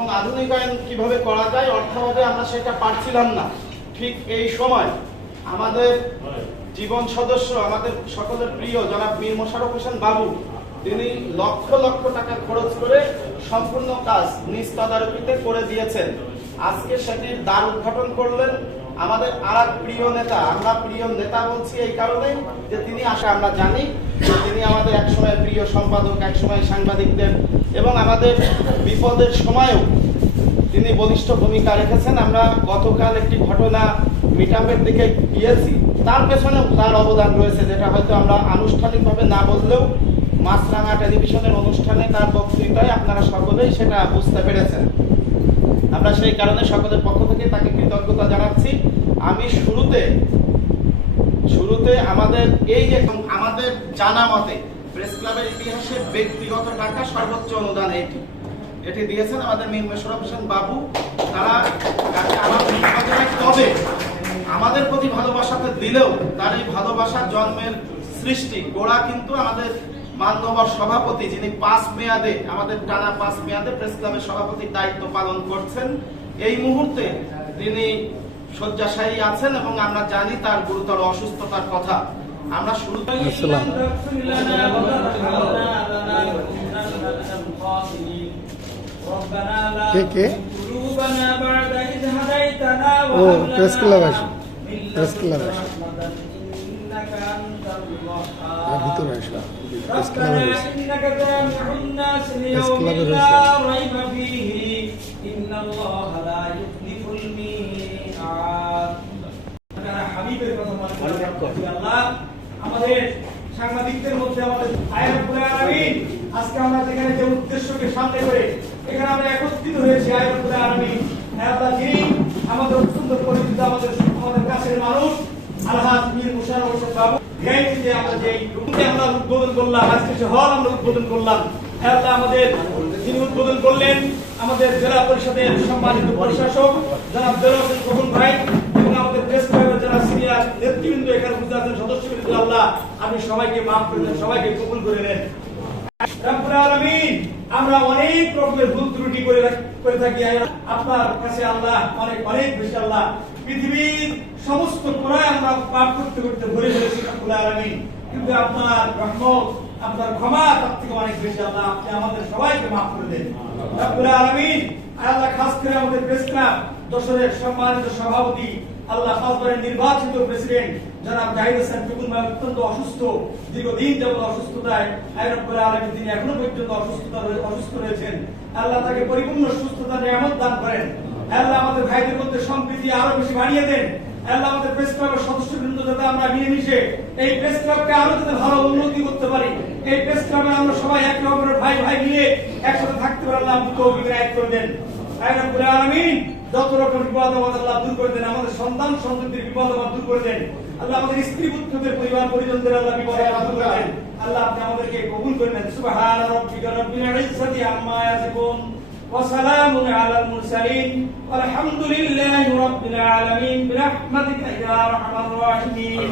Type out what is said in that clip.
এবং আধুনিকায়ন কিভাবে করা যায় অর্থাভাবে আমরা সেটা পারছিলাম না। ঠিক এই সময় আমাদের জীবন সদস্য, আমাদের সকলের প্রিয় জনাব মীর মোশাররফ হোসেন বাবু, তিনি লক্ষ লক্ষ টাকা খরচ করে সম্পূর্ণ কাজ নিজ তদারকিতে করে দিয়েছেন। আজকে সেটির দ্বার উদ্ঘাটন করলেন আমাদের আরেক প্রিয় নেতা। আমরা প্রিয় নেতা বলছি এই কারণে যে তিনি আমরা জানি যে তিনি আমাদের একসময় প্রিয় সম্পাদক, একসময় সাংবাদিকদের এবং আমাদের বিপদের সময়ও তিনি বলিষ্ঠ ভূমিকা রেখেছেন। আমরা গতকাল একটি ঘটনা মিটআপের দিকে গিয়েছি, তার পেছনেও তার অবদান রয়েছে, যেটা হয়তো আমরা আনুষ্ঠানিকভাবে না বললেও মাছরাঙা টেলিভিশনের অনুষ্ঠানে তার বক্তৃতায় আপনারা সকলেই সেটা বুঝতে পেরেছেন। আমরা সেই কারণে সকলের পক্ষ থেকে তাকে কৃতজ্ঞতা জানাচ্ছি। আমি শুরুতে আমাদের এই যে আমাদের জানা মতে প্রেস ক্লাবের ইতিহাসে ব্যক্তিগত টাকা সর্বোচ্চ অনুদান এটি দিয়েছেন আমাদের মীর মোশাররফ হোসেন বাবু। তারা তবে আমাদের প্রতি ভালোবাসাতে দিলেও তার এই ভালোবাসার জন্মের সৃষ্টি গোড়া কিন্তু আমাদের মাননীয় সভাপতি, যিনি 5 মেয়াদে আমাদের টানা 5 মেয়াদে প্রেস ক্লাবের সভাপতির দায়িত্ব পালন করছেন। এই মুহূর্তে তিনি শয্যাশায়ী আছেন এবং আমরা জানি তার গুরুতর অসুস্থতার কথা। আমরা শুরুতে প্রেস ক্লাব আসে, প্রেস ক্লাব আসে, ভিতরে আসে, প্রেস ক্লাবে আমাদের সাংবাদিকদের মধ্যে আমাদের আজকে আমরা যেখানে যে উদ্দেশ্যকে সামনে করে এখানে আমরা একত্রিত হয়েছি, যিনি আমাদের অত্যন্ত পরিচিত, আমাদের কাছের মানুষ আলহাজ মীর মোশাররফ হোসেন বাবু। আমরা যে আমরা উদ্বোধন করলাম, আজকে যে হল আমরা উদ্বোধন করলাম, আমাদের যিনি উদ্বোধন করলেন আমাদের জেলা পরিষদের সম্মানিত প্রশাসক জনাব দেলোয়ার হোসেন খোকন ভাই এবং আমাদের প্রেস ক্লাবের যারা সিনিয়র নেতৃবৃন্দ এখানে উপস্থিত আছেন, সদস্যবৃন্দ, আল্লাহ আপনি সবাইকে মাফ করে দেন, সবাইকে কবুল করে নেন। রব্বুল আলামিন, আমরা অনেক রকমের ভুল ত্রুটি করে থাকি আপনার কাছে আল্লাহ অনেক অনেক বেশি। আল্লাহ পৃথিবীর সমস্ত কোণায় আমরা পাপ করতে করতে ভরে ফেলেছি রব্বুল আলামিন, কিন্তু আপনার রহমত, আপনার ক্ষমা তার থেকে অনেক বেশি। আল্লাহ আপনি আমাদের সবাইকে মাফ করে দেন রব্বুল আলামিন। আল্লাহ খাস করে আমাদের প্রেস ক্লাব দশরের সম্মানিত সভাপতি, আল্লাহ খাস করে নির্বাচিত প্রেসিডেন্ট জনাব জাহিদ হাসান টুকুন ভাই অত্যন্ত অসুস্থ, দীর্ঘদিন যাবত অসুস্থতায় রব্বুল আলামিন তিনি এখনো পর্যন্ত অসুস্থ রয়েছেন। আল্লাহ তাকে পরিপূর্ণ সুস্থতার নিয়ামত দান করেন। আল্লাহ আমাদের ভাইদের মধ্যে সম্প্রীতি আরো বেশি বাড়িয়ে দেন। আল্লাহ আমাদের প্রেস ক্লাবের সদস্যবৃন্দ যাতে আমরা মিলেমিশে এই প্রেস ক্লাবকে আরো যাতে ভালো উন্নতি করতে পারি, এই প্রেস ক্লাবে আমরা সবাই একে অপরের ভাই ভাই মিলে একসাথে থাকতে পারি, আল্লাহ আমাদের তৌফিক ইনায়েত করে দেন রব্বুল আলামিন। যত রকম বিপদ আপদ আল্লাহ দূর করে দেন, আমাদের সন্তান সন্ততির বিপদ আপদ দূর করে দেন, আল্লাহ আমাদের স্ত্রী পুত্রদের পরিবার পরিজনদের আল্লাহ বিপদ আপদ দূর করে দেন। আল্লাহ আপনি আমাদেরকে কবুল করে নেন। সুবহান রাব্বিকা রাব্বিল ইজ্জাতি আম্মা ইয়াসিফুন ওয়া সালামুন আলাল মুরসালিন ওয়ালহামদুলিল্লাহি রাব্বিল আলামিন বিরহমাতিকা ইয়া আরহামার রাহিমিন।